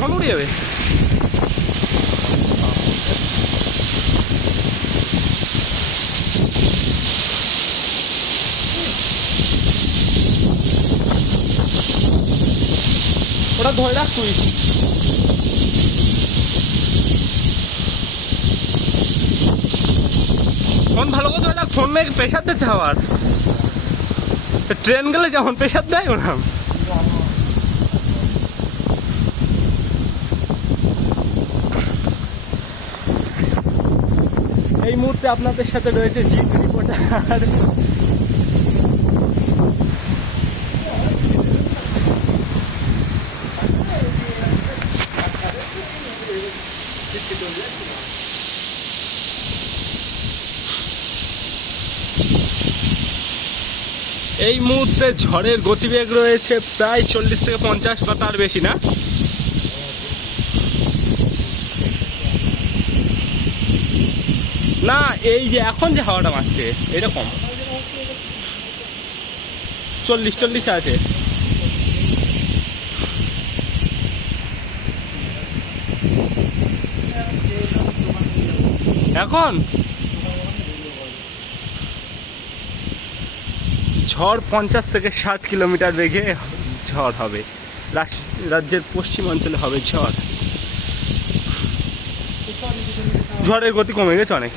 Phone উড়ে যাবে। ওটা ধরে রাখ তুই। ফোন ভালো করে ধরে রাখ, ফোন নাকি প্রেশার দিচ্ছে আবার। ট্রেন গেলে যেমন প্রেশার দেয় ওরকম। এই মুহূর্তে আপনাদের সাথে রয়েছে জিৎ রিপোর্টার। এই মুহূর্তে ঝড়ের গতিবেগ রয়েছে প্রায় 40 থেকে 50 বা তার বেশি, না? না, এই যে এখন যে হাওয়াটা মারছে এরকম 40 আছে। এখন ঝড় 50 থেকে 60 কিলোমিটার বেগে ঝড় হবে। রাজ্যের পশ্চিম অঞ্চলে হবে ঝড়। ঝড়ের গতি কমে গেছে অনেক।